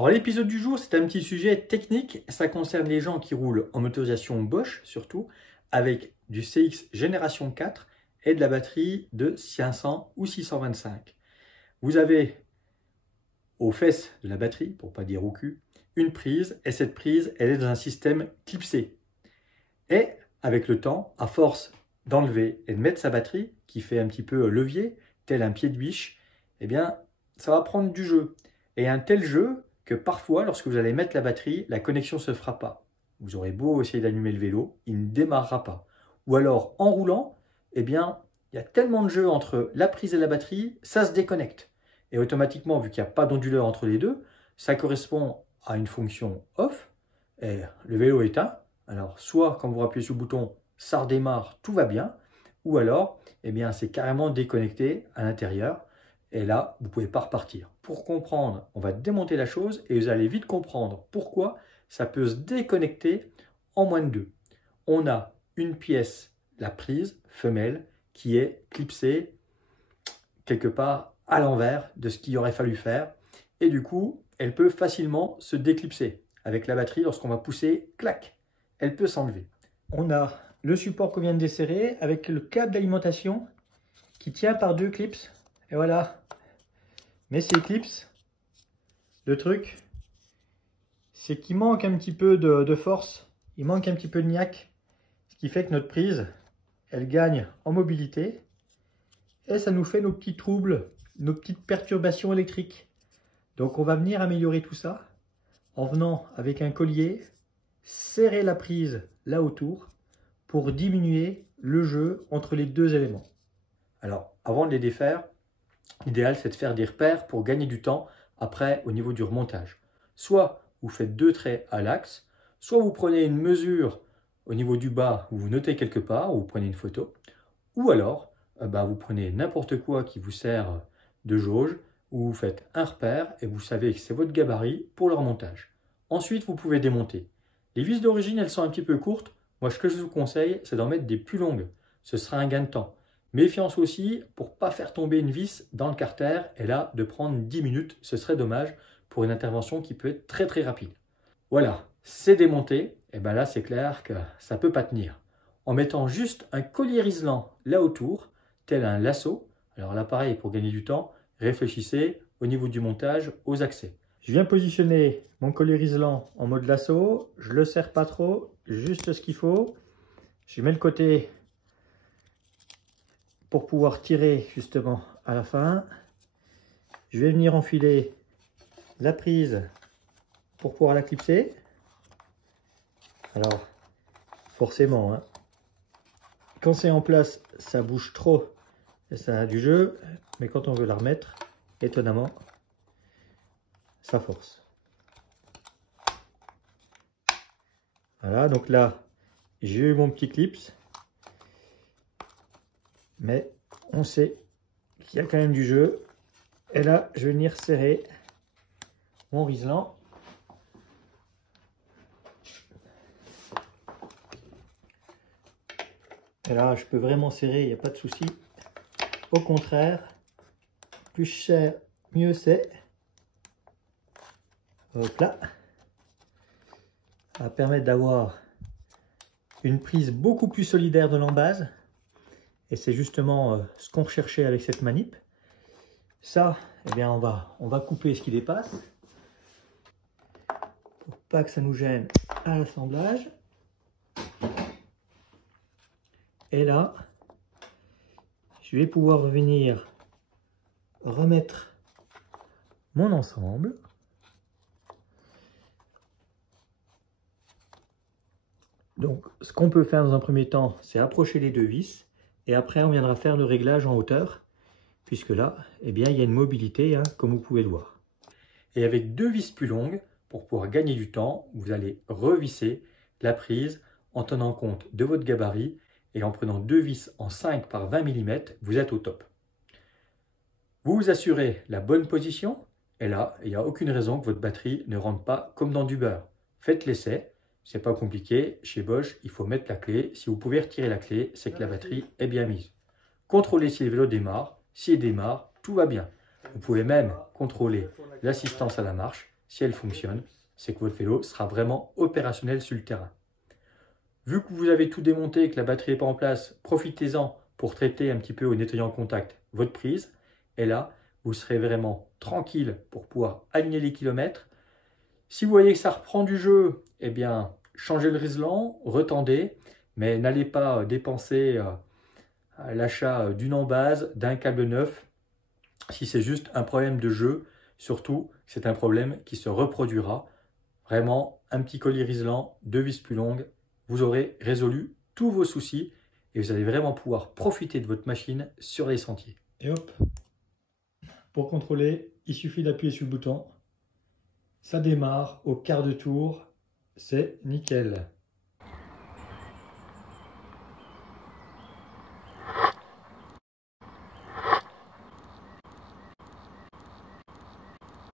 Alors l'épisode du jour, c'est un petit sujet technique. Ça concerne les gens qui roulent en motorisation Bosch, surtout, avec du CX Génération 4 et de la batterie de 500 ou 625. Vous avez aux fesses de la batterie, pour pas dire au cul, une prise, et cette prise, elle est dans un système clipsé. Et avec le temps, à force d'enlever et de mettre sa batterie, qui fait un petit peu levier, tel un pied de biche, eh bien, ça va prendre du jeu. Et un tel jeu que parfois, lorsque vous allez mettre la batterie, la connexion ne se fera pas. Vous aurez beau essayer d'allumer le vélo, il ne démarrera pas. Ou alors, en roulant, eh bien, il y a tellement de jeu entre la prise et la batterie, ça se déconnecte. Et automatiquement, vu qu'il n'y a pas d'onduleur entre les deux, ça correspond à une fonction off, et le vélo est éteint. Alors, soit quand vous appuyez sur le bouton, ça redémarre, tout va bien, ou alors, eh bien, c'est carrément déconnecté à l'intérieur, et là, vous ne pouvez pas repartir. Pour comprendre, on va démonter la chose, et vous allez vite comprendre pourquoi ça peut se déconnecter en moins de 2. On a une pièce, la prise femelle, qui est clipsée quelque part à l'envers de ce qu'il aurait fallu faire, et du coup, elle peut facilement se déclipser. Avec la batterie, lorsqu'on va pousser, clac, elle peut s'enlever. On a le support qu'on vient de desserrer avec le câble d'alimentation qui tient par 2 clips. Et voilà. Mais ces clips, le truc, c'est qu'il manque un petit peu de force. Il manque un petit peu de niaque. Ce qui fait que notre prise, elle gagne en mobilité. Et ça nous fait nos petits troubles, nos petites perturbations électriques. Donc on va venir améliorer tout ça en venant avec un collier serrer la prise là autour pour diminuer le jeu entre les deux éléments. Alors, avant de les défaire, l'idéal c'est de faire des repères pour gagner du temps après au niveau du remontage. Soit vous faites 2 traits à l'axe, soit vous prenez une mesure au niveau du bas où vous notez quelque part, ou vous prenez une photo, ou alors vous prenez n'importe quoi qui vous sert de jauge, où vous faites un repère et vous savez que c'est votre gabarit pour le remontage. Ensuite, vous pouvez démonter. Les vis d'origine, elles sont un petit peu courtes. Moi, ce que je vous conseille, c'est d'en mettre des plus longues. Ce sera un gain de temps. Méfiance aussi pour ne pas faire tomber une vis dans le carter et là, de prendre 10 minutes, ce serait dommage pour une intervention qui peut être très très rapide. Voilà, c'est démonté. Et bien là, c'est clair que ça ne peut pas tenir. En mettant juste un collier isolant là autour, tel un lasso. Alors là, pareil, pour gagner du temps, réfléchissez au niveau du montage aux accès. Je viens positionner mon collier isolant en mode lasso. Je ne le serre pas trop, juste ce qu'il faut. Je mets le côté pour pouvoir tirer justement à la fin. Je vais venir enfiler la prise pour pouvoir la clipser. Alors, forcément, hein, quand c'est en place, ça bouge trop et ça a du jeu. Mais quand on veut la remettre, étonnamment, ça force. Voilà, donc là, j'ai eu mon petit clips. Mais on sait qu'il y a quand même du jeu. Et là, je vais venir serrer mon riselant. Et là, je peux vraiment serrer, il n'y a pas de souci. Au contraire, plus je serre, mieux c'est. Hop là. Ça va permettre d'avoir une prise beaucoup plus solidaire de l'embase. Et c'est justement ce qu'on recherchait avec cette manip. Ça, eh bien, on va couper ce qui dépasse. Pour pas que ça nous gêne à l'assemblage. Et là, je vais pouvoir venir remettre mon ensemble. Donc, ce qu'on peut faire dans un premier temps, c'est approcher les 2 vis. Et après, on viendra faire le réglage en hauteur. Puisque là, eh bien, il y a une mobilité, hein, comme vous pouvez le voir. Et avec 2 vis plus longues, pour pouvoir gagner du temps, vous allez revisser la prise en tenant compte de votre gabarit. Et en prenant 2 vis en 5 par 20 mm, vous êtes au top. Vous vous assurez la bonne position. Et là, il n'y a aucune raison que votre batterie ne rentre pas comme dans du beurre. Faites l'essai. C'est pas compliqué. Chez Bosch, il faut mettre la clé. Si vous pouvez retirer la clé, c'est que la batterie est bien mise. Contrôlez si le vélo démarre. S'il démarre, tout va bien. Vous pouvez même contrôler l'assistance à la marche. si elle fonctionne, c'est que votre vélo sera vraiment opérationnel sur le terrain. Vu que vous avez tout démonté et que la batterie n'est pas en place, profitez-en pour traiter un petit peu au nettoyant en contact votre prise. Et là, vous serez vraiment tranquille pour pouvoir aligner les kilomètres. Si vous voyez que ça reprend du jeu, eh bien, changez le riselant, retendez, mais n'allez pas dépenser l'achat d'une embase, d'un câble neuf. Si c'est juste un problème de jeu, surtout, c'est un problème qui se reproduira. Vraiment, un petit collier riselant, 2 vis plus longues, vous aurez résolu tous vos soucis et vous allez vraiment pouvoir profiter de votre machine sur les sentiers. Et hop, pour contrôler, il suffit d'appuyer sur le bouton. Ça démarre au quart de tour, c'est nickel.